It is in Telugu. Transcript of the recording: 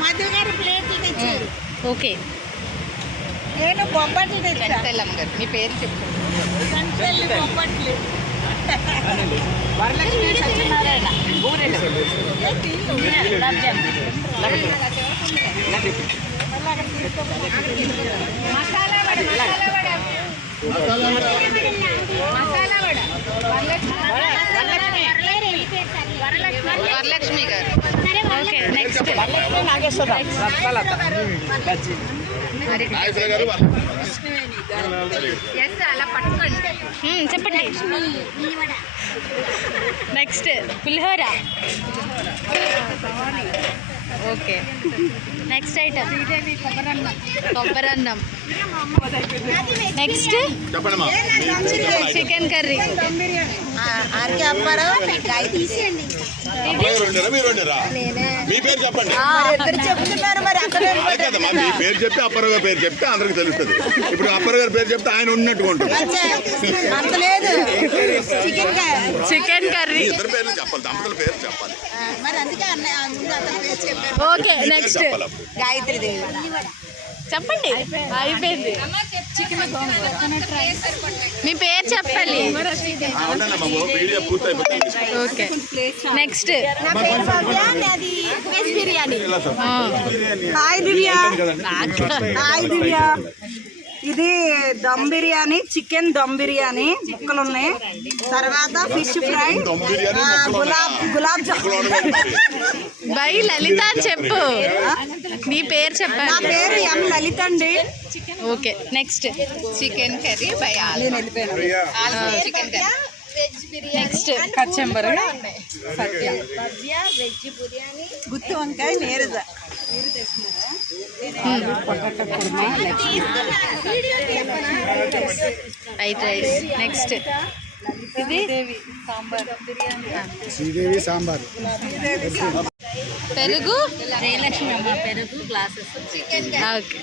మధు గారు ప్లేట్లు తెచ్చారు. ఓకే. నేను బొబ్బట్లు తెచ్చా? వెంకటెల్లమ్మ గారు మీ పేరు చెప్పు. కంచెల్లి బొబ్బట్లు. వరలక్ష్మి సత్యనారాయణ. ఊరేడు. మసాలా వడ మసాలా వడ మసాలా వడ. వరలక్ష్మి గారు. నెక్స్ట్ నాగేశ్వరరావు Hmm, చెప్పండి. Next pulihora. Okay. Next item కొబ్బరన్నం. Next chicken curry RK Apparao కాయ తీసేయండి. మీ పేరు చెప్పండి. ఇద్దరు చెప్తున్నారు మరి అక్కడ అదే కదమ్మా మీ పేరు చెప్తే అప్పారావు గారి పేరు చెప్తే అందరికి తెలుస్తుంది. ఇప్పుడు అప్పారావు గారి పేరు చెప్తే ఆయన అంత లేదు. చికెన్ చికెన్ కర్రీ ఇద్దరు పేర్లు చెప్పాలి దంపతుల పేరు చెప్పాలి. మరి అందుకే అన్న ముందు అతని పేరు చెప్పారు. Okay next. గాయత్రి దేవి చెప్పండి. అయిపోయింది. మీ పేరు చెప్పాలి ఓకే. నెక్స్ట్ అది వెజ్ బిర్యానీ. ఇలా చెప్పు. హాయ్ దివ్య. హాయ్ దివ్య. ఇది దమ్ బిర్యానీ చికెన్ దమ్ బిర్యానీ ముక్కలు ఉన్నాయి తర్వాత fish fry. Gulab gulab jamun. Bye Lalitha చెప్పు. నీ పేరు నా చెప్పండి పేరు ఎం లలిత అండి. Okay next. Chicken curry bye chicken curry next. Kachumber. Veg biryani. గుత్తి వంకాయ రైట్ రైస్ నెక్స్ట్ ఇది శ్రీదేవి సాంబార్. పెరుగు? జయలక్ష్మి అమ్మ పెరుగు గ్లాసెస్. Chicken okay